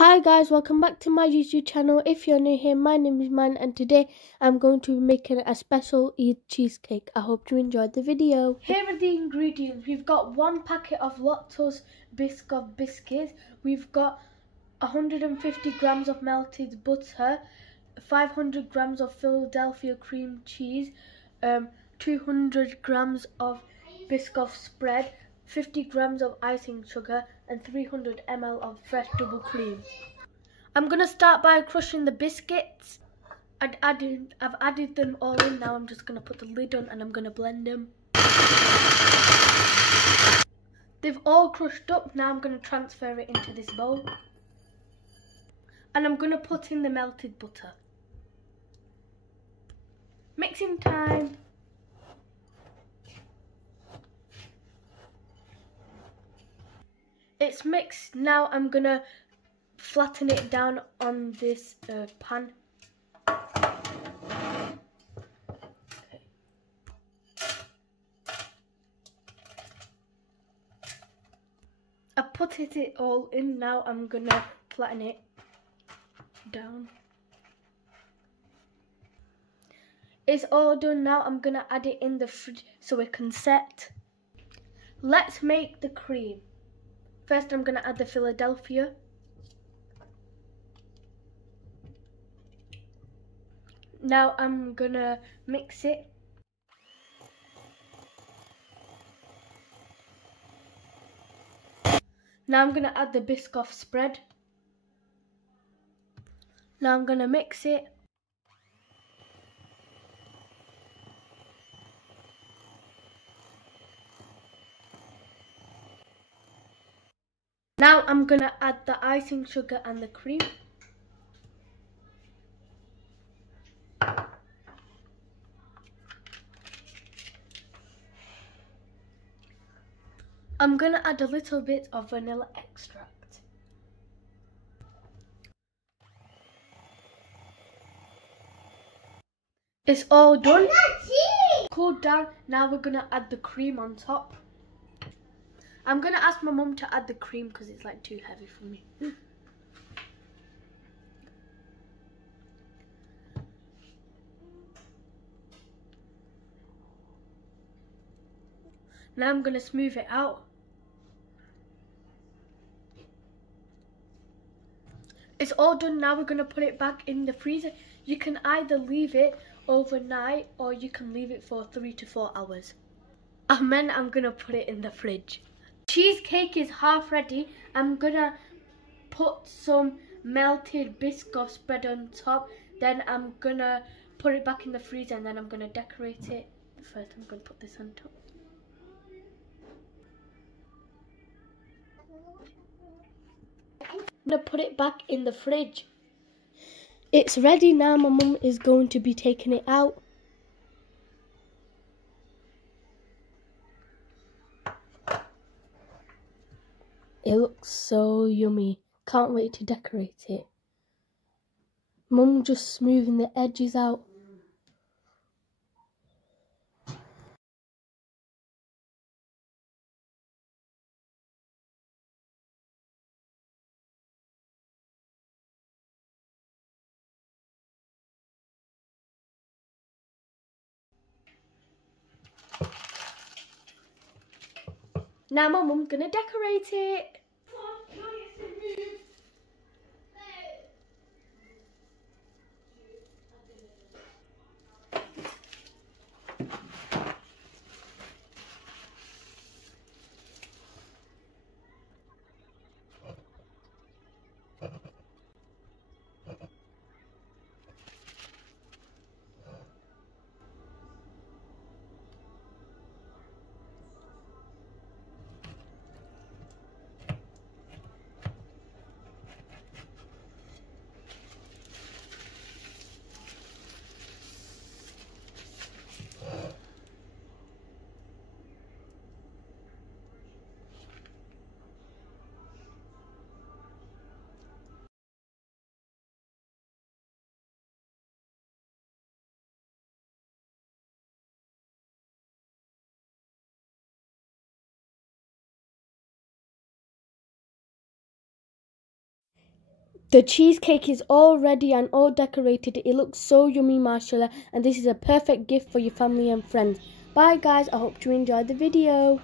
Hi guys, welcome back to my YouTube channel. If you're new here, my name is Man and today I'm going to be making a special Eid cheesecake. I hope you enjoyed the video. Here are the ingredients. We've got 1 packet of Lactose Biscoff biscuits. We've got 150 grams of melted butter, 500 grams of Philadelphia cream cheese, 200 grams of Biscoff spread, 50 grams of icing sugar and 300 ml of fresh double cream. I'm going to start by crushing the biscuits. I've added them all in. Now I'm just going to put the lid on and I'm going to blend them. They've all crushed up. Now I'm going to transfer it into this bowl. And I'm going to put in the melted butter. Mixing time. It's mixed. Now I'm going to flatten it down on this pan. I put it all in. Now I'm going to flatten it down. It's all done. Now I'm going to add it in the fridge so it can set. Let's make the cream. First I'm going to add the Philadelphia. Now I'm going to mix it. Now I'm going to add the Biscoff spread. Now I'm going to mix it. Now I'm going to add the icing sugar and the cream. I'm going to add a little bit of vanilla extract. It's all done. Cooled down. Now we're going to add the cream on top. I'm going to ask my mum to add the cream because it's like too heavy for me. Now I'm going to smooth it out. It's all done. Now we're going to put it back in the freezer. You can either leave it overnight or you can leave it for 3 to 4 hours. And then I'm going to put it in the fridge. Cheesecake is half ready. I'm going to put some melted Biscoff spread on top. Then I'm going to put it back in the freezer and then I'm going to decorate it. First I'm going to put this on top. I'm going to put it back in the fridge. It's ready now. My mum is going to be taking it out. It looks so yummy. Can't wait to decorate it. Mum just smoothing the edges out. Now my mum's gonna decorate it. The cheesecake is all ready and all decorated. It looks so yummy, mashallah, and this is a perfect gift for your family and friends. Bye guys, I hope you enjoyed the video.